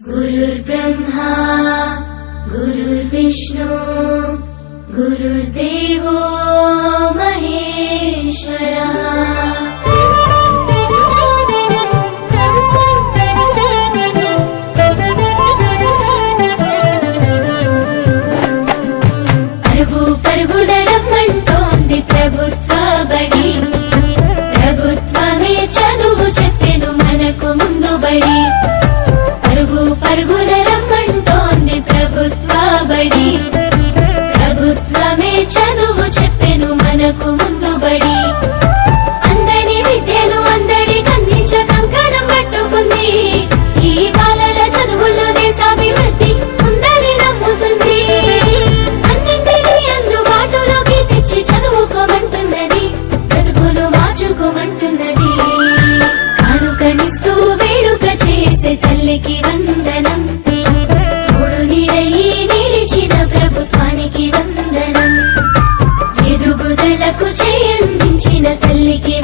गुरुर्ब्रह्मा गुरुर्विष्णु गुरुर्देवो महेश्वरा। పరుగు పరుగున రమ్మంటోంది ప్రభుత్వ బడి, ప్రభుత్వమే చదువు చెప్పెను మనకు ముందు బడి. పరుగు పరుగున రమ్మంటోంది ప్రభుత్వ బడి, ప్రభుత్వమే చదువు చెప్పెను మనకు ముందు బడి. అందరి విద్యను అందరికి అందించ కంకణం పట్టుకుంది, ఈ బాలల చదువుల్లో దేశాభివృద్ధి ఉందని నమ్ముతుంది. అన్నింటినీ అందుబాటులోకి తెచ్చి చదువుకోమంటున్నది, బ్రతుకును మార్చుకోమంటున్నది. కానుకనిస్తూ వేడుక చేసే తల్లికి వందనం, తోడు నీడయి నిలిచిన ప్రభుత్వానికి వందనం. ఎదుగుదలకు చేయందించిన తల్లికి